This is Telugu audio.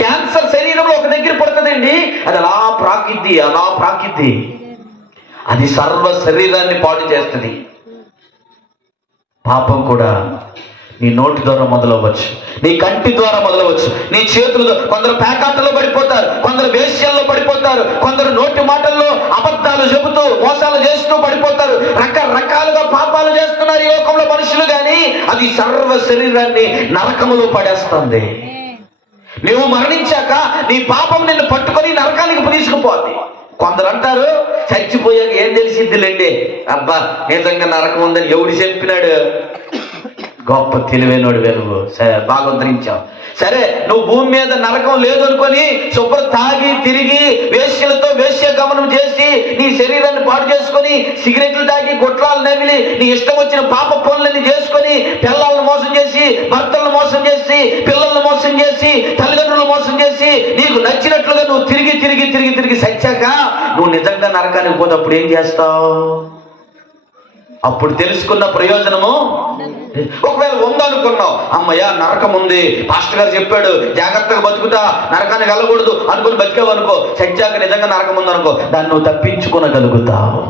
క్యాన్సర్ శరీరంలో ఒక దగ్గర పడుతుందండి, అది అలా ప్రాకిద్ది, అది సర్వ శరీరాన్ని పాడు చేస్తుంది. పాపం కూడా నీ నోటి ద్వారా మొదలవచ్చు, నీ కంటి ద్వారా మొదలవచ్చు, నీ చేతులతో. కొందరు పేకాటలో పడిపోతారు, కొందరు వేశ్యల్లో పడిపోతారు, కొందరు నోటి మాటల్లో అబద్ధాలు చెబుతూ మోసాలు చేస్తూ పడిపోతారు. రకరకాలుగా పాపాలు చేస్తున్నారు ఈ లోకంలో మనుషులు, కానీ అది సర్వ శరీరాన్ని నరకములో పడేస్తుంది. నువ్వు మరణించాక నీ పాపం నిన్ను పట్టుకొని నరకానికి తీసుకుపోద్ది. కొందరు అంటారు చచ్చిపోయాక ఏం తెలిసిద్దిలేండి, అబ్బా నిజంగా నరకం ఉందని ఎవడు చెప్పినాడు? గొప్ప తెలివైనోడు నువ్వు, బాగా ఉద్ధరించావు. సరే, నువ్వు భూమి మీద నరకం లేదు అనుకొని శుభ్ర తాగి తిరిగి వేశ్యలతో వేశ్య గమనం చేసి నీ శరీరాన్ని పాడు చేసుకొని సిగరెట్లు తాగి గుట్రాలు నమిలి నీ ఇష్టం వచ్చిన పాప పనులన్నీ చేసుకొని పిల్లలను మోసం చేసి భర్తలను మోసం చేసి పిల్లలను మోసం చేసి తల్లిదండ్రులను మోసం చేసి నీకు నచ్చినట్లుగా నువ్వు తిరిగి సచ్చాక నువ్వు నిజంగా నరకానికి పోతే అప్పుడు ఏం చేస్తావు? అప్పుడు తెలుసుకున్న ప్రయోజనము. ఒకవేళ ఉందనుకున్నావు, అమ్మయ్య నరకం ఉంది, పాస్టర్ గారు చెప్పాడు జాగ్రత్తగా బతుకుతా, నరకానికి వెళ్ళకూడదు అనుకుని బతికావు అనుకో, సత్యాక నిజంగా నరకం ఉందనుకో, దాన్ని నువ్వు తప్పించుకోగలుగుతావు.